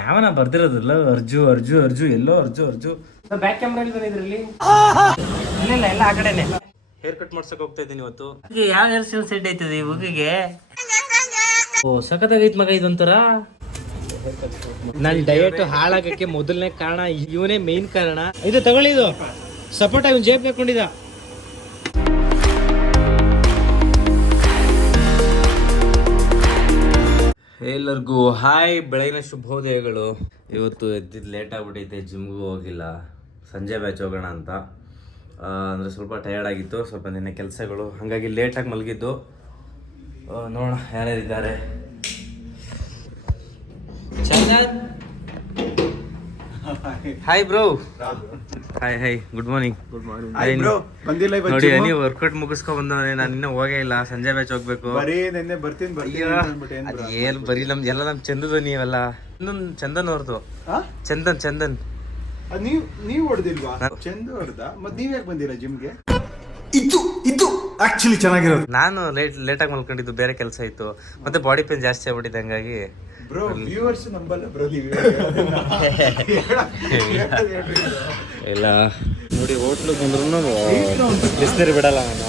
ಯಾವನ ಬರ್ದಿರೋದಿಲ್ಲ ಅರ್ಜು ಅರ್ಜು ಅರ್ಜು ಎಲ್ಲೋ Arzoo Arzoo back camera ಬಂದಿದ್ರಲ್ಲಿ ಇಲ್ಲ ಎಲ್ಲ ಆ ಕಡೆನೆ ಹೇರ್ ಕಟ್ ಮಾಡ್ಸಕ್ ಹೋಗ್ತಾ ಇದ್ದೀನಿ ಇವತ್ತು. ಯಾವ ಹೇರ್ ಸ್ಟೈಲ್ ಸೆಟ್ ಐತದೆ ಈ ಹುಡುಗಿಗೆ? ಓ ಸಖತ್ತಾಗೈತ್ ಮಗ ಇದೊಂಥರ. ನಾನು ಡಯಟ್ ಹಾಳಾಗಕ್ಕೆ ಮೊದಲನೇ ಕಾರಣ ಇವನೇ ಮೇನ್ ಕಾರಣ. ಇದು ತಗೊಳ್ಳಿ, ಇದು ಸಪೋರ್ಟ್ ಆಗಿ ಜೇಬ್ ಹಾಕೊಂಡಿದ್ದ. ಎಲ್ಲರಿಗೂ ಹಾಯ್, ಬೆಳಗಿನ ಶುಭೋದಯಗಳು. ಇವತ್ತು ಎದ್ದಿದ್ದು ಲೇಟ್ ಆಗ್ಬಿಟ್ಟೈತೆ, ಜಿಮ್ಗೂ ಹೋಗಿಲ್ಲ. ಸಂಜೆ ಬ್ಯಾಚ್ ಹೋಗೋಣ ಅಂತ ಅಂದರೆ ಸ್ವಲ್ಪ ಟಯರ್ಡ್ ಆಗಿತ್ತು, ಸ್ವಲ್ಪ ನಿನ್ನೆ ಕೆಲಸಗಳು, ಹಾಗಾಗಿ ಲೇಟಾಗಿ ಮಲಗಿದ್ದು. ನೋಡೋಣ ಯಾರ್ಯಾರಿದ್ದಾರೆ. Chandan, hi bro. Hi hi, good morning. Good morning bro. ಬಂದಿಲ್ಲ ನೋಡಿ, ನೀವು ವರ್ಕೌಟ್ ಮುಗಿಸ್ಕೊ ಬಂದವನೇ, ನಾನು ಇನ್ನೂ ಹೋಗೇ ಇಲ್ಲ. ಸಂಜೆ ಬ್ಯಾಚ್ ಹೋಗ್ಬೇಕು. ಏನ್ ಬರೀ ನಮ್ದು ಎಲ್ಲ ನಮ್ ಚಂದದ ನೀವೆಲ್ಲ. ಚಂದನ್ ಅವ್ರದ್ದು. ಚಂದನ್ ಚಂದನ್ ನೀವು ಹೊಡೆದಿಲ್ವಾ? ಚಂದ ಹೊಡೆದ, ಮತ್ತೆ ನೀವ್ ಯಾಕೆ ಬಂದಿಲ್ಲ ಜಿಮ್ಗೆ? ಇದು ಆಕ್ಚುಲಿ ಚೆನ್ನಾಗಿರೋದು. ನಾನು ಲೇಟಾಗಿ ಮಲ್ಕೊಂಡಿದ್ದು, ಬೇರೆ ಕೆಲಸ ಇತ್ತು, ಮತ್ತೆ ಬಾಡಿ ಪೇನ್ ಜಾಸ್ತಿ ಆಗ್ಬಿಟ್ಟಿದೆ, ಹಂಗಾಗಿ. ಬ್ರೋ ವ್ಯೂವರ್ಸ್ ನಂಬಲ್ಲ ಬ್ರೋ ನೀವು. ಇಲ್ಲ ನೋಡಿ, ಹೋಟ್ಲಿಗೆ ಬಂದ್ರು ಬಿಸಿನೀರು ಬಿಡಲ್ಲ ನಾನು.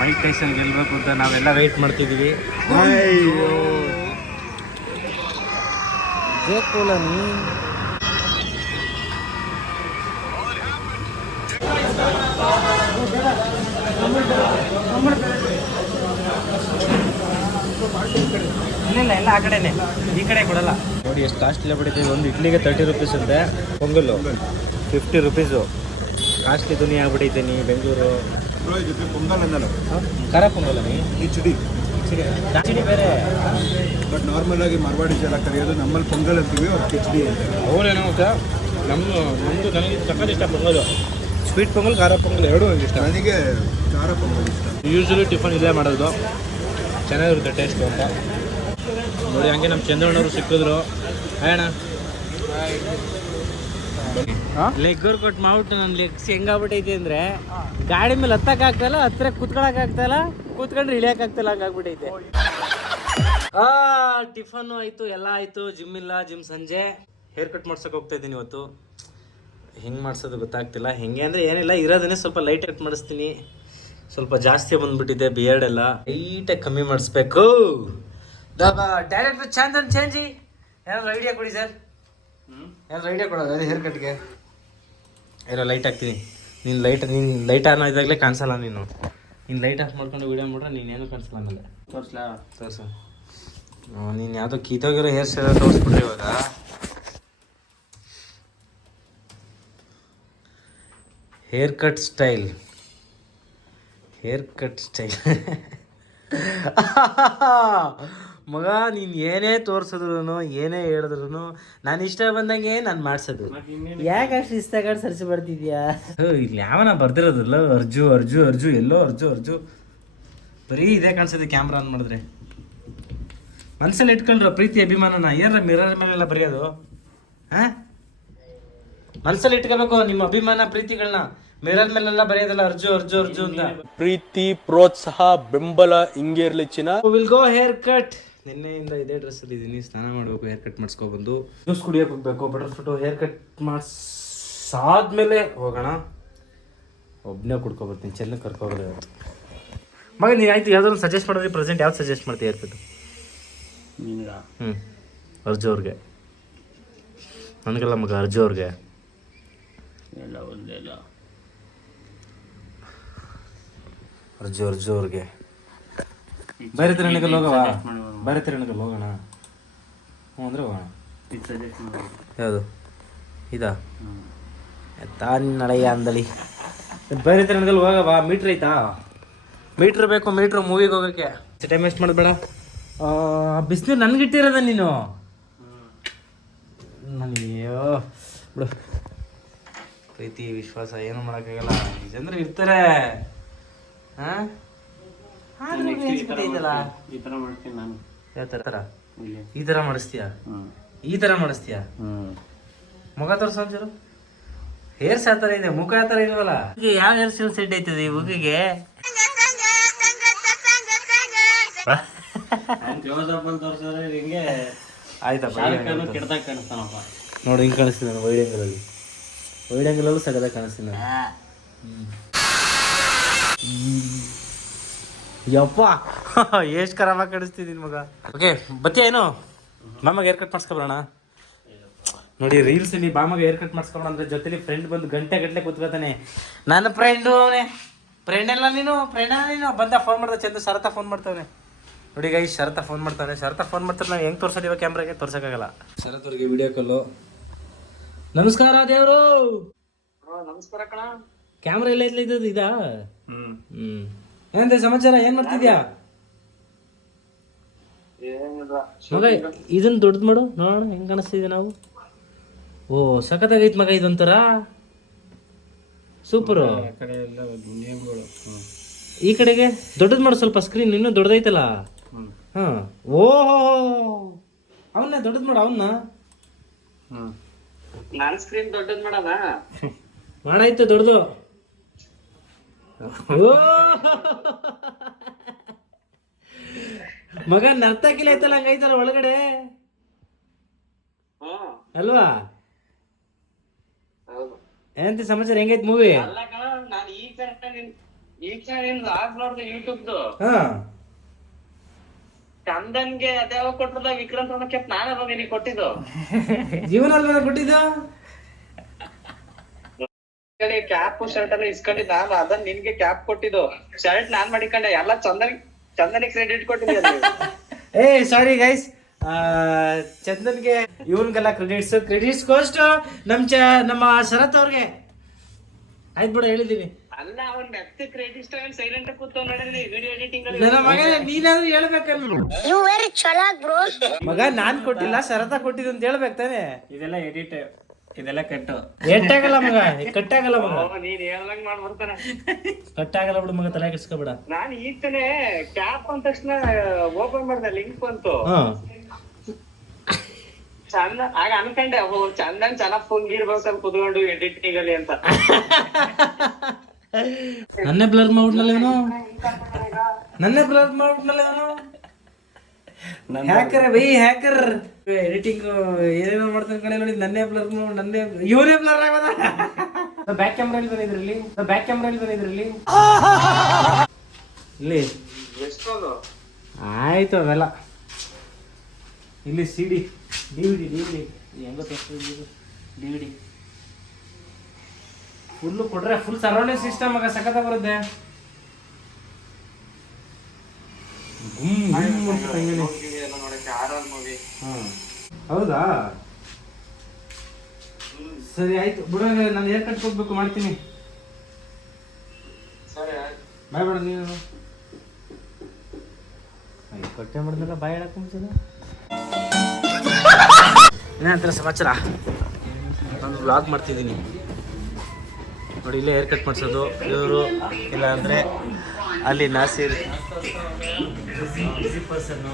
ಮೈಕ್ ಟೈಸನ್ ಗೆಲ್ಬೇಕು ಅಂತ ನಾವೆಲ್ಲ ವೆಯ್ಟ್ ಮಾಡ್ತಿದೀವಿ. ಇಲ್ಲ ಎಲ್ಲ ಆ ಕಡೆನೆ, ಈ ಕಡೆ ಕೊಡಲ್ಲ. ನೋಡಿ ಎಷ್ಟು ಕಾಸ್ಟ್ಲಿ ಬಿಟ್ಟಿದೆ. ಒಂದು ಇಡ್ಲಿಗೆ 30 ರೂಪೀಸ್ ಅಂತೆ, ಪೊಂಗಲ್ಲು 50 ರೂಪೀಸು. ಕಾಸ್ಟ್ಲಿ ದುನಿಯಾ ಆಗ್ಬಿಟ್ಟೈತೆ. ನೀ ಬೆಂಗಳೂರು ಪೊಂಗಲ್ ಅನ್ನಲ್ಲ, ಖಾರ ಪೊಂಗಲ್ಲ, ನೀ ಕಿಚಡಿ ಕಿಚಡಿ ಬೇರೆ. ಬಟ್ ನಾರ್ಮಲ್ ಆಗಿ ಮಾರ್ವಾಡಿ ಜನ ಕರೆಯೋದು, ನಮ್ಮಲ್ಲಿ ಪೊಂಗಲ್ ಅಂತೀವಿ, ಅವ್ರು ಕಿಚಡಿ ಅಂತ. ಅವರೇನೋ ಗೊತ್ತಾ, ನಮ್ಮದು ನನಗೆ ಸಕ್ಕತ್ ಇಷ್ಟ ಪೊಂಗಲು. ಸ್ವೀಟ್ ಪೊಂಗಲ್, ಖಾರ ಪೊಂಗಲ್ ಎರಡೂ ಇಷ್ಟ. ನನಗೆ ಖಾರ ಪೊಂಗಲ್ ಇಷ್ಟ. ಯೂಶ್ವಲಿ ಟಿಫನ್ ಇಲ್ಲೇ ಮಾಡೋದು, ಚೆನ್ನಾಗಿರುತ್ತೆ ಟೇಸ್ಟು ಅಂತ. ನೋಡಿ ಹಂಗೆ ನಮ್ಮ ಚಂದ್ರಣ್ಣವರು ಸಿಕ್ಕಿದ್ರು. ಅಯ್ಯಣ್ಣ, ಲೆಗ್ ವರ್ಕೌಟ್ ಮಾಡ್ಬಿಟ್ಟು ನನ್ನ ಲೆಗ್ಸ್ ಹೆಂಗಾಗ್ಬಿಟ್ಟೈತಿ ಅಂದರೆ, ಗಾಡಿ ಮೇಲೆ ಹತ್ತಕ್ಕಾಗ್ತಾಯಿಲ್ಲ, ಹತ್ತಿರ ಕೂತ್ಕೊಳಕ್ಕಾಗ್ತಾಯಿಲ್ಲ, ಕೂತ್ಕೊಂಡ್ರೆ ಇಳಿಯೋಕ್ಕಾಗ್ತಾಯಿಲ್ಲ, ಹಂಗಾಗ್ಬಿಟ್ಟೈತೆ. ಟಿಫನ್ನು ಆಯಿತು, ಎಲ್ಲ ಆಯಿತು. ಜಿಮ್ ಇಲ್ಲ, ಜಿಮ್ ಸಂಜೆ. ಹೇರ್ ಕಟ್ ಮಾಡ್ಸೋಕೆ ಹೋಗ್ತಾ ಇದ್ದೀನಿ ಇವತ್ತು. ಹೆಂಗೆ ಮಾಡಿಸೋದು ಗೊತ್ತಾಗ್ತಿಲ್ಲ. ಹೆಂಗೆ ಅಂದರೆ ಏನಿಲ್ಲ, ಇರೋದನ್ನೇ ಸ್ವಲ್ಪ ಲೈಟ್ ಕಟ್ ಮಾಡಿಸ್ತೀನಿ. ಸ್ವಲ್ಪ ಜಾಸ್ತಿ ಬಂದುಬಿಟ್ಟಿದೆ ಬಿಯರ್ಡ್ ಎಲ್ಲ, ಲೈಟಾಗಿ ಕಮ್ಮಿ ಮಾಡಿಸ್ಬೇಕು. ಡೈರೆಕ್ಟರ್ ಚಂದನ್ ಚೇಂಜಿ, ಏನಾದ್ರು ಐಡಿಯಾ ಕೊಡಿ ಸರ್. ಏನಾದ್ರು ಐಡಿಯಾ ಕೊಡೋದು ಅದೇ ಹೇರ್ ಕಟ್ಗೆ. ಏನೋ ಲೈಟ್ ಹಾಕ್ತೀನಿ. ನೀನು ಲೈಟ್ ಆನ್ ಇದ್ದಾಗಲೇ ಕಾಣಿಸಲ್ಲ. ನೀನು ಲೈಟ್ ಆಫ್ ಮಾಡ್ಕೊಂಡು ವೀಡಿಯೋ ಮಾಡ್ರೆ ನೀನೇನು ಕಾಣಿಸಲ್ಲ. ಆಮೇಲೆ ತೋರ್ಸ ನೀನು ಯಾವುದೋ ಕೀತೋಗಿರೋ ಹೇರ್ ಸ್ಟೈಲ್ ತೋರಿಸ್ಬಿಟ್ರಿ ಇವಾಗ. ಹೇರ್ ಕಟ್ ಸ್ಟೈಲ್ ಮಗ, ನೀನು ಏನೇ ತೋರಿಸಿದ್ರು, ಏನೇ ಹೇಳಿದ್ರು, ನಾನು ಇಷ್ಟ ಬಂದಂಗೆ ನಾನು ಮಾಡಿಸೋದು. ಯಾಕೆ ಅಷ್ಟು ಇಷ್ಟಗಳು ಸರ್ಚ್ ಬರ್ತಿದ್ಯಾ? ಇಲ್ಲಿ ಯಾವನ ಬರ್ದಿರೋದಿಲ್ಲ ಅರ್ಜು ಅರ್ಜು ಅರ್ಜು ಎಲ್ಲೋ ಅರ್ಜು ಅರ್ಜು. ಬರೀ ಇದೇ ಕಾಣಿಸೋದು ಕ್ಯಾಮ್ರಾ ಆನ್ ಮಾಡಿದ್ರೆ. ಮನಸ್ಸಲ್ಲಿ ಇಟ್ಕೊಂಡ್ರು ಪ್ರೀತಿ ಅಭಿಮಾನನ ಏನಾರ ಮಿರರ್ ಮೇಲೆಲ್ಲ ಬರೆಯೋದು. ಹಾಂ, ಮನಸ್ಸಲ್ಲಿ ಇಟ್ಕೋಬೇಕು ನಿಮ್ಮ ಅಭಿಮಾನ ಪ್ರೀತಿಗಳನ್ನ. ಮಿರರ್ ಮೇಲೆಲ್ಲ ಬರೆಯೋದಲ್ಲ ಅರ್ಜು ಅರ್ಜು ಅರ್ಜು ಅಂತ. ಪ್ರೀತಿ, ಪ್ರೋತ್ಸಾಹ, ಬೆಂಬಲ ಹಿಂಗೆ ಇರ್ಲಿ ಚಿನ್ನ. Will go hair cut. ನಿನ್ನೆಯಿಂದ ಇದೇ ಡ್ರೆಸ್ಸಲ್ಲಿ ಇದ್ದೀನಿ. ಸ್ನಾನ ಮಾಡಬೇಕು, ಹೇರ್ ಕಟ್ ಮಾಡಿಸ್ಕೊಬಂದು ಜ್ಯೂಸ್ ಕುಡಿಯೋಕೆ ಹೋಗ್ಬೇಕು. ಬಟರ್ಫ್ರೂಟು ಹೇರ್ ಕಟ್ ಮಾಡಿಸಾದ್ಮೇಲೆ ಹೋಗೋಣ. ಒಬ್ಬನೇ ಕುಡ್ಕೊಬರ್ತೀನಿ, ಚೆನ್ನ ಕರ್ಕೊಬರ್ದು ಮಗ. ನೀನು ಆಯ್ತು, ಯಾವ್ದಾದ್ರು ಸಜೆಸ್ಟ್ ಮಾಡಿದ್ರೆ ಪ್ರೆಸೆಂಟ್ ಯಾವ್ದು ಸಜೆಸ್ಟ್ ಮಾಡ್ತೀವಿ ಹೇರ್ ಕಟ್ಟು? ಅರ್ಜು ಅವ್ರಿಗೆ. ನನಗೆಲ್ಲ ಮಗ, ಅರ್ಜು ಅವ್ರಿಗೆ ಎಲ್ಲ ಒಂದೆಲ್ಲ. ಅರ್ಜು ಅವ್ರಿಗೆ ಬೇರೆ ತಿರಣಗಲ್ಲಿ ಹೋಗವ, ಬೇರೆ ತಿರಣಗಲ್ಲಿ ಹೋಗೋಣ. ಹ್ಞೂ ಅಂದರೆ ಹೋಗೋಣ. ಯಾವುದು ಇದಾ? ತಾನಳೆಯ ಅಂದಳಿ. ಬೇರೆ ತಿರಣಗಲ್ಲಿ ಹೋಗವ. ಮೀಟ್ರ್ ಐತಾ? ಮೀಟ್ರ್ ಬೇಕು, ಮೀಟ್ರ್ ಮೂವಿಗೆ ಹೋಗೋಕ್ಕೆ. ಟೈಮ್ ವೇಸ್ಟ್ ಮಾಡೋದು ಬೇಡ. ಬಿಸಿನೀರು ನನಗಿಟ್ಟಿರೋದ ನೀನು. ನನಗಯ್ಯೋ ಬಿಡು. ಪ್ರೀತಿ ವಿಶ್ವಾಸ ಏನು ಮಾಡೋಕ್ಕಾಗಲ್ಲ. ಈ ಜನರು ಇರ್ತಾರೆ. ಹಾಂ, ಈ ಥರ ಮಾಡ್ತೀನಿ ನಾನು. ಯಾವ ಥರ? ಈ ಥರ ಮಾಡಿಸ್ತೀಯಾ? ಈ ಥರ ಮಾಡಿಸ್ತೀಯಾ? ಮುಖ ತೋರಿಸೋ ಒಂಚೂರು. ಹೇರ್ಸ್ ಆ ಥರ ಇದೆ, ಮುಖ ಆ ಥರ ಇಲ್ವಲ್ಲ. ಯಾವ ಹೇರ್ ಸ್ಟೈಲ್ ಸೆಟ್ ಐತದೆ ಈ ಹುಡುಗಿಗೆ? ಕ್ಲೋಸ್ ಅಪ್ ಅಂತ ತೋರಿಸಿದ್ರೆ ಹಿಂಗೆ ಆಯ್ತಪ್ಪ ಕೆಡ್ದಾಗ ಕಾಣಿಸ್ತಾನಪ್ಪ. ನೋಡಿ ಹಿಂಗೆ ಕಾಣಿಸ್ತೀನಿ ನಾನು ವೈಡ್ ಆ್ಯಂಗಲಲ್ಲಿ. ವೈಡ್ ಆ್ಯಂಗಲಲ್ಲೂ ಸಗದಾಗ ಕಾಣಿಸ್ತೀನಿ ನಾನು. ಯಪ್ಪ ಎಷ್ಟು ಖರಾಬಾಗಿ ಕಾಣಿಸ್ತಿದ್ದೀನಿ ಮಗ. ಓಕೆ ಬತ್ತೀಯ ಏನು ಮಾಮಗೆ ಹೇರ್ ಕಟ್ ಮಾಡಿಸ್ಕೊಬರೋಣ. ನೋಡಿ ರೀಲ್ಸ್ ನೀ ಬಾಮಗೆ ಹೇರ್ ಕಟ್ ಮಾಡಿಸ್ಕೊಬರೋಣ ಅಂದರೆ ಜೊತೆಲಿ ಫ್ರೆಂಡ್ ಬಂದು ಗಂಟೆ ಗಟ್ಟಲೆ ಕೂತ್ಕೋತಾನೆ. ನನ್ನ ಫ್ರೆಂಡು ಅವನೇ. ಫ್ರೆಂಡ್ ಎಲ್ಲ ನೀನು ಬಂದ ಫೋನ್ ಮಾಡ್ದೆ ಚಂದ. ಶರತ ಫೋನ್ ಮಾಡ್ತಾವನೆ ನೋಡಿ ಗೈ. ಶರತ ಫೋನ್ ಮಾಡ್ತಾನೆ. ಶರತ ಫೋನ್ ಮಾಡ್ತಾರೆ. ನಾವು ಹೆಂಗೆ ತೋರ್ಸೋದು ಇವಾಗ ಕ್ಯಾಮ್ರಾಗೆ ತೋರ್ಸೋಕ್ಕಾಗಲ್ಲ. ಶರತ್ ಅವ್ರಿಗೆ ವಿಡಿಯೋ ಕಾಲು. ನಮಸ್ಕಾರ ದೇವರು. ನಮಸ್ಕಾರ ಕಣ. ಕ್ಯಾಮ್ರಾ ಎಲ್ಲ ಇದ್ದದ್ದು ಇದಾ? ಏನಂತೆ ಸಮಾಚಾರ? ಏನ್ ಮಾಡ್ತಿದ್ಯಾ ಮಗ? ಇದನ್ನ ದೊಡ್ಡದು ಮಾಡು ನೋಡೋಣ ಹೆಂಗ್ ಕಾಣಿಸ್ತಿದ್ವಿ ನಾವು. ಓ ಸಖತ್ತಾಗೈತ್ ಮಗ. ಇದೊಂಥರ ಸೂಪರು. ಈ ಕಡೆಗೆ ದೊಡ್ಡದು ಮಾಡು ಸ್ವಲ್ಪ. ಸ್ಕ್ರೀನ್ ಇನ್ನೂ ದೊಡ್ಡದೈತಲ್ಲ. ಹಾ ಓಹೋ ಅವನ್ನ ದೊಡ್ಡದು ಮಾಡು. ಅವನ್ನ ನಾನು ಸ್ಕ್ರೀನ್ ದೊಡ್ಡದ್ ಮಾಡದ ಮಾಡಾಯ್ತು ದೊಡ್ಡದು. ಮಗ ನರ್ತಕಿಲ್ಲ ಐತಲ್ಲ ಹಂಗೈತಲ್ಲ ಒಳಗಡೆ ಅಲ್ವಾ? ಏನಂತ ಸಮಾಚಾರ? ಹೆಂಗೈತ್ ಮೂವಿ? ಅಲ್ಲ ಕಣ, ನಾನು ಈ ಲಾಗ್ ನೋಡ್ದೆ ಯೂಟ್ಯೂಬ್ದು. ಚಂದನ್ಗೆ ಅದ್ಯಾವ ಕೊಟ್ಟದ ವಿಕ್ರಾಂತ್ ಅನ್ನೋ ಕೆಪ್ ನಾನೇ ನಿನಗೆ ಕೊಟ್ಟಿದ್ದು. ಜೀವನ ಅಲ್ವಾ ಕೊಟ್ಟಿದ್ದು? ಕ್ಯಾಪ್ ಶರ್ಟ್ ಎಲ್ಲ ಇಸ್ಕೊಂಡಿದ್ದ ನಾನು. ಅದನ್ನ ನಿನ್ಗೆ ಕ್ಯಾಪ್ ಕೊಟ್ಟಿದ್ದು. ಶರ್ಟ್ ನಾನ್ ಮಾಡಿಕೊಂಡೆ. ಎಲ್ಲ ಚಂದನಿಗೆ ಕ್ರೆಡಿಟ್ ಕೊಟ್ಟಿದ್ದೆ. ಏ ಸಾರಿ ಗೈಸ್, ಚಂದನ್ಗೆ ಇವನ್ಗೆಲ್ಲ ಕ್ರೆಡಿಟ್ಸ್ ಕೋಸ್ಟ್ ನಮ್ಮ ಶರತ್ ಅವ್ರಿಗೆ ಆಯ್ತು ಬಿಡು ಹೇಳಿದೀನಿ. ಅಲ್ಲ ಅವನ್ ವ್ಯಕ್ತಿ ಕ್ರೆಡಿಟ್ ಸೈಲೆಂಟ್ ಕೂತ ನೋಡಿ ವಿಡಿಯೋ ಎಡಿಟಿಂಗ್ ಅಲ್ಲಿ. ನನ್ನ ಮಗ ನೀನಾದ್ರೂ ಹೇಳ್ಬೇಕಲ್ಲ ಮಗ. ನಾನ್ ಕೊಟ್ಟಿಲ್ಲ ಶರತ ಕೊಟ್ಟಿದ್ದು ಅಂತ ಹೇಳ್ಬೇಕು ತಾನೆ. ಇದೆಲ್ಲ ಎಡಿಟ್, ಇದೆಲ್ಲ ಕಟ್ಟು. ಎಟ್ಟಾಗಲ್ಲ ಮಗ, ಕಟ್ಟಾಗಲ್ಲ ಮಗ. ನೀನ್ ಹೇಳ್ದಂಗ್ ಮಾಡ್ಬಿಡ್ತಾನೆ. ಕಟ್ಟಾಗಲ್ಲ ಬಿಡು ಮಗ, ತಲೆ ಕೆಡ್ಸ್ಕೊಬೇಡ. ನಾನ್ ಈಗ ತಾನೆ ಕ್ಯಾಪ್ ಅಂದ ತಕ್ಷಣ ಓಪನ್ ಮಾಡ್ದೆ, ಲಿಂಕ್ ಬಂತು. ಚಂದ ಆಗ ಅನ್ಕೊಂಡೆ ಚಂದನ್ ಚೆನ್ನಾಗ್ ಫುಂಗಿರ್ಬೇಕು ಕುತ್ಕೊಂಡು ಎಡಿಟಿಂಗ್ ಅಲ್ಲಿ ಅಂತ. ನನ್ನೇ ಬ್ಲರ್ ಮಾಡ್ಬಿಟ್ನಲ್ಲ ಇವನು. Hacker by hacker. ಎಡಿಟಿಂಗ್ ಏನೇನೋ ಮಾಡ್ತಾನೆ ಕಡೆ ನೋಡಿ. ನನ್ನೇ ಬ್ಲರ್ ಇವನೇ ಬ್ಲರ್ ಆಗೋದ. ಬ್ಯಾಕ್ ಕ್ಯಾಮ್ರಲ್ಲಿ ಬಂದಿದ್ರಲ್ಲಿ ಇಲ್ಲಿ ಆಯ್ತು ಅವೆಲ್ಲ. ಇಲ್ಲಿ CD DVD ಹೆಂಗೋ DVD ಫುಲ್ಲು ಕೊಟ್ರೆ ಫುಲ್ ಸರೌಂಡಿಂಗ್ ಸಿಸ್ಟಮ್ ಆಗ ಸಖತ್ತ ಬರುತ್ತೆ. ಹೌದಾ ಸರಿ ಆಯ್ತು ಬಿಡು. ನಾನು ಹೇರ್ ಕಟ್ ಹೋಗ್ಬೇಕು, ಮಾಡ್ತೀನಿ. ಬಾಯ್ ಬೇಡ ನೀನು ಕೊಟ್ಟೆ ಮಾಡಿದ್ನಲ್ಲ ಬಾಯ್ ಹೇಳಕ್ ಮುಂಚೆನ. ಏನಂತಾರೆ ಸಮಾಚಾರ? ನಾನು ವ್ಲಾಗ್ ಮಾಡ್ತಿದ್ದೀನಿ ನೋಡಿ. ಇಲ್ಲೇ ಹೇರ್ ಕಟ್ ಮಾಡಿಸೋದು ಇವರು, ಇಲ್ಲ ಅಂದರೆ ಅಲ್ಲಿ ನಾಸಿರ್ ಪರ್ಸನ್ನು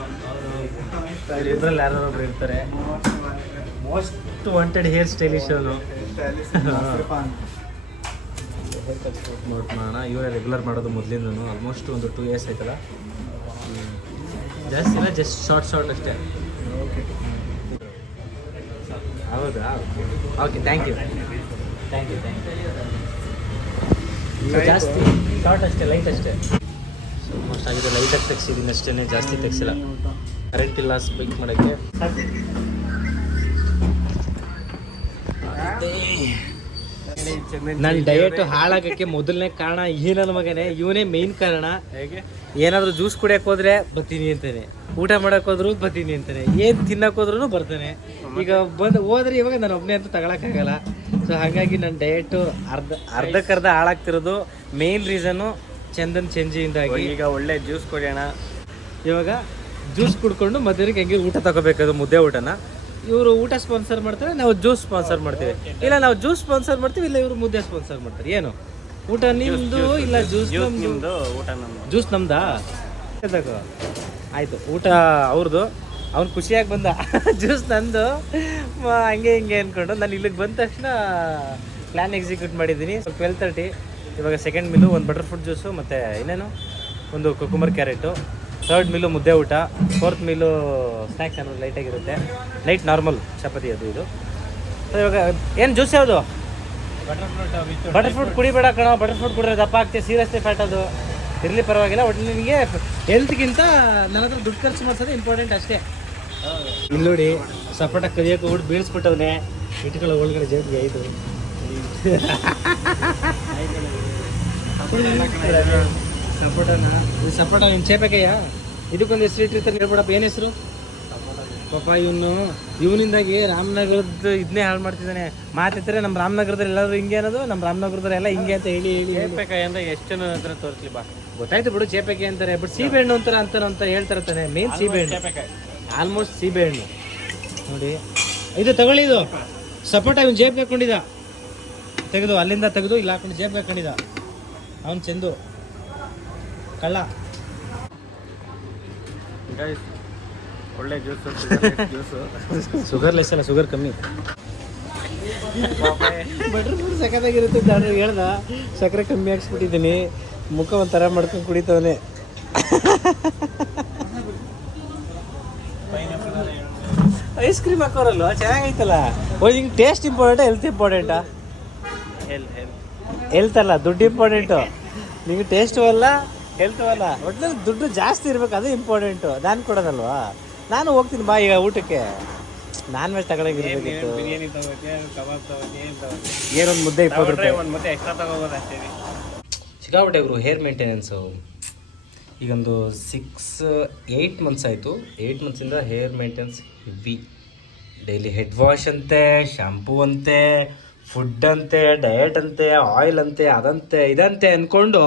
ಅವರು ಇದ್ರಲ್ಲಿ ಯಾರು ಒಬ್ರು ಇರ್ತಾರೆ. ಮೋಸ್ಟ್ ವಾಂಟೆಡ್ ಹೇರ್ ಸ್ಟೈಲಿಶ್ ಅವನು. ಹೇರ್ ಕಟ್ ಮಾಡೋಣ. ಇವರೇ ರೆಗ್ಯುಲರ್ ಮಾಡೋದು ಮೊದಲಿಂದನು. ಆಲ್ಮೋಸ್ಟ್ ಒಂದು 2 years ಆಯ್ತಲ್ಲ. ಜಾಸ್ತಿ ಇಲ್ಲ, ಜಸ್ಟ್ ಶಾರ್ಟ್ ಅಷ್ಟೇ. ಹೌದಾ? Okay thank you. ಜಾಸ್ತಿ ಶಾರ್ಟ್ ಅಷ್ಟೇ, ಲೈಟ್ ಅಷ್ಟೇ. ಆಲ್ಮೋಸ್ಟ್ ಆಗಿದೆ. ಲೈಟಾಗಿ ತೆಗ್ಸಿದ್ದೀನಿ ಅಷ್ಟೇ, ಜಾಸ್ತಿ ತೆಗ್ಸಿಲ್ಲ. ಕರೆಂಟ್ ಇಲ್ಲ ಸ್ಪೀಕ್ ಮಾಡೋಕ್ಕೆ. ನನ್ನ ಡಯಟ್ ಹಾಳಾಗಕ್ಕೆ ಮೊದಲನೇ ಕಾರಣ ಈ ನನ್ನ ಮಗನೇ. ಇವನೇ ಮೇನ್ ಕಾರಣ. ಏನಾದರೂ ಜ್ಯೂಸ್ ಕುಡಿಯಕ್ಕೆ ಹೋದ್ರೆ ಬರ್ತೀನಿ ಅಂತಾನೆ, ಊಟ ಮಾಡಕ್ಕೆ ಹೋದ್ರು ಬರ್ತೀನಿ ಅಂತಾನೆ, ಏನು ತಿನ್ನಕ್ಕೆ ಹೋದ್ರೂ ಬರ್ತಾನೆ. ಈಗ ಹೋದ್ರೆ ಇವಾಗ ನಾನು ಒಬ್ಬನೇ ಅಂತೂ ತಗೊಳಕ್ಕಾಗಲ್ಲ. ಸೊ ಹಾಗಾಗಿ ನನ್ನ ಡಯಟು ಅರ್ಧಕ್ಕರ್ಧ ಹಾಳಾಗ್ತಿರೋದು ಮೇನ್ ರೀಸನ್ನು ಚಂದನ್ ಚೇಂಜಿಂದಾಗಿ. ಈಗ ಒಳ್ಳೆ ಜ್ಯೂಸ್ ಕುಡಿಯೋಣ. ಇವಾಗ ಜ್ಯೂಸ್ ಕುಡ್ಕೊಂಡು ಮಧ್ಯಾಹ್ನಕ್ಕೆ ಹೆಂಗೆ ಊಟ ತಗೋಬೇಕದು, ಮುದ್ದೆ ಊಟನ. ಇವರು ಊಟ ಸ್ಪಾನ್ಸರ್ ಮಾಡ್ತಾರೆ, ನಾವು ಜ್ಯೂಸ್ ಸ್ಪಾನ್ಸರ್ ಮಾಡ್ತೀವಿ. ಇಲ್ಲ ನಾವು ಜ್ಯೂಸ್ ಸ್ಪಾನ್ಸರ್ ಮಾಡ್ತೀವಿ, ಇಲ್ಲ ಇವರು ಮುದ್ದೆ ಸ್ಪಾನ್ಸರ್ ಮಾಡ್ತಾರೆ. ಏನು ಊಟ ನಿಮ್ಮದು ಇಲ್ಲ ಜ್ಯೂಸ್ ನಮ್ಮದು? ಊಟ ನಮ್ಮದು. ಜ್ಯೂಸ್ ನಮ್ದಾ? ಆಯಿತು, ಊಟ ಅವ್ರದ್ದು. ಅವ್ನು ಖುಷಿಯಾಗಿ ಬಂದ. ಜ್ಯೂಸ್ ನಂದು ಹಂಗೆ ಹಿಂಗೆ ಅಂದ್ಕೊಂಡು ನಾನು ಇಲ್ಲಿಗೆ ಬಂದ ತಕ್ಷಣ ಪ್ಲ್ಯಾನ್ ಎಕ್ಸಿಕ್ಯೂಟ್ ಮಾಡಿದ್ದೀನಿ. 12:30 ಇವಾಗ ಸೆಕೆಂಡ್ ಮೀಲು ಒಂದು ಬಟರ್ ಫ್ರೂಟ್ ಜ್ಯೂಸು ಮತ್ತು ಇನ್ನೇನು ಒಂದು ಕುಕುಂಬರ್ ಕ್ಯಾರೆಟು 3rd ಮೀಲು ಮುದ್ದೆ ಊಟ, 4th ಮೀಲು ಸ್ನ್ಯಾಕ್ಸ್ ಏನಾದ್ರು ಲೈಟಾಗಿರುತ್ತೆ. ನೈಟ್ ನಾರ್ಮಲ್ ಚಪಾತಿ ಅದು ಇದು. ಸೊ ಇವಾಗ ಏನು ಜ್ಯೂಸ್ ಯಾವುದು? ಬಟರ್ ಫ್ರೂಟ್ ಕುಡಿಬೇಡ ಕಣ. ಬಟರ್ ಫ್ರೂಟ್ ಕುಡಿದ್ರೆ ದಪ್ಪ ಆಗ್ತದೆ, ಸೀರಿಯಸ್ಲಿ ಫ್ಯಾಟ್ ಅದು. ಇರಲಿ ಪರವಾಗಿಲ್ಲ, ಒಟ್ಟು ನಿನಗೆ ಹೆಲ್ತ್ಗಿಂತ ನನ್ನ ಹತ್ರ ದುಡ್ಡು ಖರ್ಚು ಮಾಡಿಸೋದು ಇಂಪಾರ್ಟೆಂಟ್ ಅಷ್ಟೇ. ಇಲ್ಲಿ ನೋಡಿ ಸಪೋಟ ಕರಿಯೋಕೆ ಊಟ ಬೀಳಿಸ್ಬಿಟ್ಟವನೆ. ಇಟ್ಕೊಳ್ಳೋ ಒಳಗಡೆ ಜೇಬಿಗೆ ಇದು ಸಪೋಟ ನಿನ್ನ ಚೇಪೆಗೆಯ ಇದಕ್ಕೊಂದು ಹೆಸರು ಇಟ್ಟಿರ್ತಾನೆ ಹೇಳ್ಬಿಡಪ್ಪ. ಏನು ಹೆಸರು? ಪಾಪ ಇವನಿಂದಾಗಿ ರಾಮನಗರದ ಇದನ್ನೇ ಹಾಳು ಮಾಡ್ತಿದ್ದಾನೆ. ಮಾತಿದ್ರೆ ನಮ್ಮ ರಾಮನಗರದಲ್ಲಿ ಎಲ್ಲರೂ ಹಿಂಗೆ ಅನ್ನೋದು, ನಮ್ಮ ರಾಮನಗರದಲ್ಲಿ ಎಲ್ಲ ಹಿಂಗೆ ಅಂತ ಹೇಳಿ ಚೇಪೆಕಾಯಿ ಅಂದ್ರೆ ಎಷ್ಟು ಜನ ಹತ್ರ ತೋರಿಸ್ಲಿ ಬಾ. ಗೊತ್ತಾಯ್ತು ಬಿಡು, ಚೇಪೆಕಾಯಿ ಅಂತಾರೆ. ಬಟ್ ಸೀಬೆಹಣ್ಣು ಅಂತ ಹೇಳ್ತಾರತಾನೆ. ಮೇನ್ ಸೀಬೆಹಣ್ಣು, ಆಲ್ಮೋಸ್ಟ್ ಸೀಬೆಹಣ್ಣು ನೋಡಿ. ಇದು ತಗೊಳ್ಳಿ, ಇದು ಸಪೋಟ ಇವನು ಜೇಬ್ಗೆ ಹಾಕೊಂಡಿದ್ದ, ತೆಗೆದು ಅಲ್ಲಿಂದ ತೆಗೆದು ಇಲ್ಲಿ ಹಾಕೊಂಡು ಜೇಬ್ಗೆ ಹಾಕೊಂಡಿದ್ದ ಅವನು. ಚೆಂದು ಕಳ್ಳ. ಒಳ್ಳೆ ಜ್ಯೂಸು, ಶುಗರ್ಲೆಸ್ ಅಲ್ಲ, ಶುಗರ್ ಕಮ್ಮಿ. ಬಟರ್ ಫ್ರೂಟ್ ಸಖತ್ತಾಗಿರುತ್ತೆ ನಾನು ಹೇಳ್ದ. ಸಕ್ಕರೆ ಕಮ್ಮಿ ಹಾಕ್ಸ್ಬಿಟ್ಟಿದ್ದೀನಿ. ಮುಖ ಒಂಥರ ಮಾಡ್ಕೊಂಡು ಕುಡಿತವನೆ. Ice cream ಹಾಕೋರಲ್ವ, ಚೆನ್ನಾಗೈತಲ್ಲ. ಓ ಹಿಂಗೆ ಟೇಸ್ಟ್ ಇಂಪಾರ್ಟೆಂಟಾ ಹೆಲ್ತ್ ಇಂಪಾರ್ಟೆಂಟಾ? ಹೆಲ್ತ್ ಅಲ್ಲ, ದುಡ್ಡು ಇಂಪಾರ್ಟೆಂಟು. ನಿಮಗೆ ಟೇಸ್ಟು ಅಲ್ಲ, ಹೆಲ್ತು ಅಲ್ಲ, ಒಟ್ಟಿನಲ್ಲಿ ದುಡ್ಡು ಜಾಸ್ತಿ ಇರಬೇಕು, ಅದು ಇಂಪಾರ್ಟೆಂಟು. ನಾನು ಕೊಡೋದಲ್ವಾ. ನಾನು ಹೋಗ್ತೀನಿ ಬಾ ಈಗ ಊಟಕ್ಕೆ. ನಾನ್ ವೆಜ್ ತಗೊಳಗಿರ್ಬೇಕಿತ್ತು. ಏನೊಂದು ಮುದ್ದೆ 20 ರೂಪಾಯಿ. ಸಿಕ್ಕಾಪಟ್ಟೆ ಗುರು ಹೇರ್ ಮೇಂಟೆನೆನ್ಸು. ಈಗೊಂದು 6-8 ಮಂತ್ಸ್ ಆಯಿತು. 8 ಮಂತ್ಸಿಂದ hair maintenance heavy. Daily head wash ಅಂತೆ, ಶಾಂಪೂ ಅಂತೆ, ಫುಡ್ ಅಂತೆ, ಡಯಟ್ ಅಂತೆ, ಆಯಿಲ್ ಅಂತೆ, ಅದಂತೆ ಇದಂತೆ ಅಂದ್ಕೊಂಡು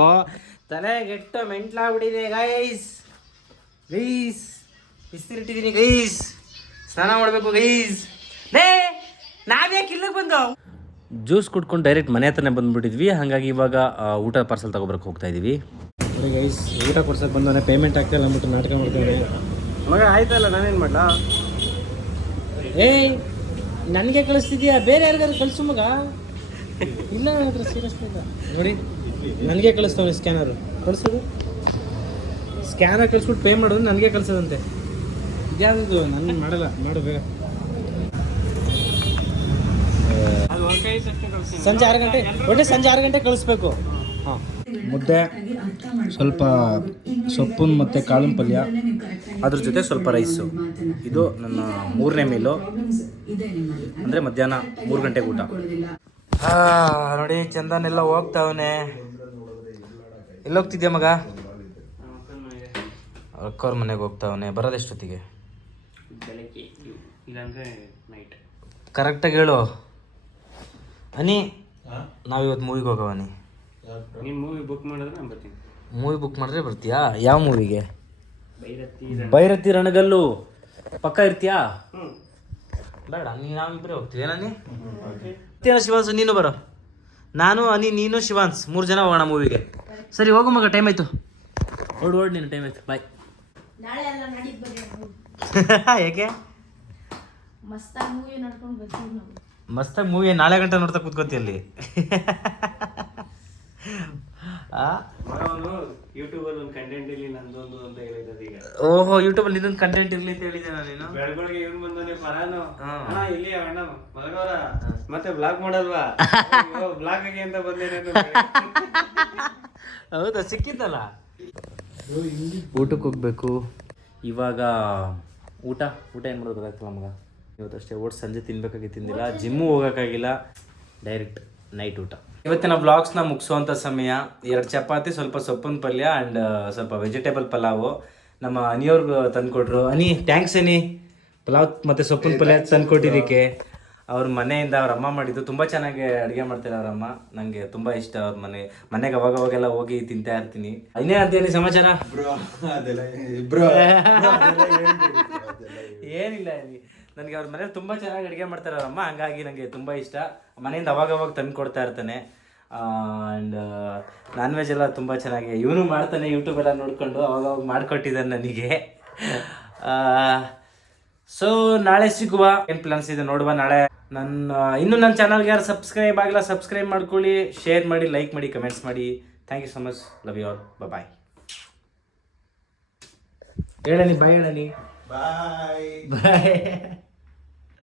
ತಲೆಗೆಟ್ಟು ಮೆಂಟ್ಲಾಗ್ಬಿಟ್ಟಿದೆ ಗೈಸ್. ಬಿಸಿಲಿಟ್ಟಿದ್ದೀನಿ ಗೈಸ್, ಸ್ನಾನ ಮಾಡಬೇಕು ಗೈಸ್. ನಾವ್ಯಾಕೆ ಇಲ್ಲಿಗೆ ಬಂದು ಜ್ಯೂಸ್ ಕುಡ್ಕೊಂಡು ಡೈರೆಕ್ಟ್ ಮನೆ ಹತ್ರನೇ ಬಂದುಬಿಟ್ಟಿದ್ವಿ. ಹಾಗಾಗಿ ಇವಾಗ ಊಟ ಪಾರ್ಸಲ್ ತೊಗೊಬರಕ್ಕೆ ಹೋಗ್ತಾ ಇದ್ದೀವಿ. ನೋಡಿ ಗೈಸ್, ಊಟ ಕೊಡ್ಸಕ್ಕೆ ಬಂದವನೇ, ಪೇಮೆಂಟ್ ಆಗ್ತಾಯಿಲ್ಲ ಅಂದ್ಬಿಟ್ಟು ನಾಟಕ ಮಾಡ್ತಾನೆ. ಮಗ ಆಯ್ತಲ್ಲ, ನಾನೇನು ಮಾಡಲಾ? ನನಗೆ ಕಳಿಸ್ತಿದ್ಯಾ? ಬೇರೆ ಯಾರಿಗಾದ್ರು ಕಳಿಸು ಮಗ. ಇಲ್ಲ ನನ್ನ ಹತ್ರ ಸೀರಿಯಸ್ ಇಲ್ಲ ನೋಡಿ. ನನಗೆ ಕಳಿಸ್ತವನೆ ಸ್ಕ್ಯಾನರು. ಕಳಿಸೋದು ಸ್ಕ್ಯಾನರ್ ಕಳಿಸ್ಬಿಟ್ಟು ಪೇ ಮಾಡೋದು ನನಗೆ ಕಳಿಸೋದಂತೆ. ಇದ್ಯಾವುದು ನಾನು ಮಾಡಲ್ಲ. ಮಾಡು ಬೇಗ. ಸಂಜೆ 6 ಗಂಟೆ, ಒಟ್ಟೆ ಸಂಜೆ 6 ಗಂಟೆ ಕಳಿಸ್ಬೇಕು. ಹಾಂ, ಮುದ್ದೆ, ಸ್ವಲ್ಪ ಸೊಪ್ಪು ಮತ್ತು ಕಾಳಿನ ಪಲ್ಯ, ಅದ್ರ ಜೊತೆ ಸ್ವಲ್ಪ ರೈಸು. ಇದು ನನ್ನ 3ನೇ ಮೀಲು, ಅಂದರೆ ಮಧ್ಯಾಹ್ನ 3 ಗಂಟೆಗೆ ಊಟ. ನೋಡಿ ಚಂದನೆಲ್ಲ ಹೋಗ್ತಾವನೆ. ಎಲ್ಲಿ ಹೋಗ್ತಿದ್ಯಾ ಮಗ? ಅಕ್ಕವ್ರ ಮನೆಗೆ ಹೋಗ್ತಾವನೆ. ಬರೋದೆಷ್ಟೊತ್ತಿಗೆ? ಕರೆಕ್ಟಾಗಿ ಹೇಳು ಅನಿ. ನಾವಿವತ್ತು ಮೂವಿಗೆ ಹೋಗವನಿ. ನೀನು ಮೂವಿ ಬುಕ್ ಮಾಡಿದ್ರೆ ನಾನು ಬರ್ತೀನಿ. ಮೂವಿ ಬುಕ್ ಮಾಡಿದ್ರೆ ಬರ್ತೀಯಾ? ಯಾವ ಮೂವಿಗೆ? ಭೈರತಿ ರಣಗಲ್ಲು. ಪಕ್ಕ ಇರ್ತೀಯಾ? ಬೇಡ, ನಾವಿಬ್ಬರೇ ಹೋಗ್ತೀವಿ. ಏನನಿ ಶಿವಾನ್ಸ್, ನೀನು ಬರೋ. ನಾನು ಅನಿ, ನೀನು ಶಿವಾನ್ಸ್ 3 ಜನ ಹೋಗೋಣ ಮೂವಿಗೆ. ಸರಿ ಹೋಗು ಮಗ, ಟೈಮ್ ಆಯಿತು. ಓಡ್ ನೀನು, ಟೈಮ್ ಆಯ್ತು. ಬಾಯ್. ಯಾಕೆ? ಮಸ್ತಾಗಿ ಮೂವಿ ನಾಳೆ ಗಂಟೆ ನೋಡ್ತಾ ಕೂತ್ಕೋತಿ ಅಲ್ಲಿ. ಯೂಟ್ಯೂಬಲ್ಲಿ ಒಂದು ಕಂಟೆಂಟ್ ಇರಲಿ ನಂದೊಂದು ಅಂತ ಹೇಳಿದ್ರೆ ಈಗ. ಓಹೋ, ಯೂಟ್ಯೂಬಲ್ಲಿ ಇನ್ನೊಂದು ಕಂಟೆಂಟ್ ಇರಲಿ ಅಂತ ಹೇಳಿದೆ ನಾನು. ಬೆಳಗ್ಗೆ ಇವನು ಬಂದನೆ ಪರಾನು ಇಲ್ಲಿ ಅಣ್ಣ ಮಲಗೋರ ಮತ್ತೆ ಬ್ಲಾಗ್ ಮಾಡಲ್ವಾ? ಬ್ಲಾಗ್ ಆಗಿ ಅಂತ ಬಂದೇನೆ. ಹೌದಾ, ಸಿಕ್ಕಿತ್ತಲ್ಲ. ಊಟಕ್ಕೆ ಹೋಗ್ಬೇಕು ಇವಾಗ. ಊಟ ಏನು ಮಾಡೋದು ಗೊತ್ತಾಗ್ತಲ್ಲ ಮಗ. ಇವತ್ತಷ್ಟೇ ಓಟ್ ಸಂಜೆ ತಿನ್ಬೇಕಾಗಿ ತಿಂದಿಲ್ಲ, ಜಿಮ್ಮು ಹೋಗೋಕ್ಕಾಗಿಲ್ಲ, ಡೈರೆಕ್ಟ್ ನೈಟ್ ಊಟ. ಇವತ್ತಿನ ವ್ಲಾಗ್ಸ್ನ ಮುಗಿಸುವಂಥ ಸಮಯ. 2 ಚಪಾತಿ, ಸ್ವಲ್ಪ ಸೊಪ್ಪಿನ ಪಲ್ಯ ಆ್ಯಂಡ್ ಸ್ವಲ್ಪ ವೆಜಿಟೇಬಲ್ ಪಲಾವು ನಮ್ಮ ಅನಿಯವ್ರಿಗೆ ತಂದುಕೊಟ್ರು. ಅನಿ, ಥ್ಯಾಂಕ್ಸ್ ಅನಿ. ಪಲಾವ್ ಮತ್ತು ಸೊಪ್ಪಿನ ಪಲ್ಯ ತಂದುಕೊಟ್ಟಿದ್ದಕ್ಕೆ. ಅವ್ರ ಮನೆಯಿಂದ ಅವ್ರ ಅಮ್ಮ ಮಾಡಿದ್ದು ತುಂಬ ಚೆನ್ನಾಗಿ ಅಡುಗೆ ಮಾಡ್ತಾರೆ ಅವರಮ್ಮ. ನನಗೆ ತುಂಬ ಇಷ್ಟ ಅವ್ರ ಮನೆಗೆ ಅವಾಗೆಲ್ಲ ಹೋಗಿ ತಿಂತಾ ಇರ್ತೀನಿ. ಇನ್ನೇ ಅಂತೇಳಿ ಸಮಾಚಾರ? ಏನಿಲ್ಲ, ನನಗೆ ಅವ್ರ ಮನೇಲಿ ತುಂಬ ಚೆನ್ನಾಗಿ ಅಡುಗೆ ಮಾಡ್ತಾರೆ ಅವರಮ್ಮ. ಹಂಗಾಗಿ ನನಗೆ ತುಂಬ ಇಷ್ಟ. ಮನೆಯಿಂದ ಅವಾಗ ತಂದು ಕೊಡ್ತಾ ಇರ್ತಾನೆ. ಆ್ಯಂಡ್ ನಾನ್ ವೆಜ್ ಎಲ್ಲ ತುಂಬ ಚೆನ್ನಾಗಿ ಇವನು ಮಾಡ್ತಾನೆ. ಯೂಟ್ಯೂಬೆಲ್ಲ ನೋಡಿಕೊಂಡು ಅವಾಗ ಮಾಡಿಕೊಟ್ಟಿದ್ದಾನೆ ನನಗೆ. ಸೊ ನಾಳೆ ಸಿಗುವ. ಏನು ಪ್ಲಾನ್ಸ್ ಇದೆ ನೋಡುವ ನಾಳೆ. ಇನ್ನೂ ನನ್ನ ಚಾನಲ್ಗೆ ಯಾರು ಸಬ್ಸ್ಕ್ರೈಬ್ ಆಗಿಲ್ಲ, ಸಬ್ಸ್ಕ್ರೈಬ್ ಮಾಡ್ಕೊಳ್ಳಿ, ಶೇರ್ ಮಾಡಿ, ಲೈಕ್ ಮಾಡಿ, ಕಮೆಂಟ್ಸ್ ಮಾಡಿ. Thank you so much. Love you all. Bye. ಹೇಳನಿ ಬಾಯ್ ಹೇಳನಿ ಬಾಯ್ ಬಾಯ್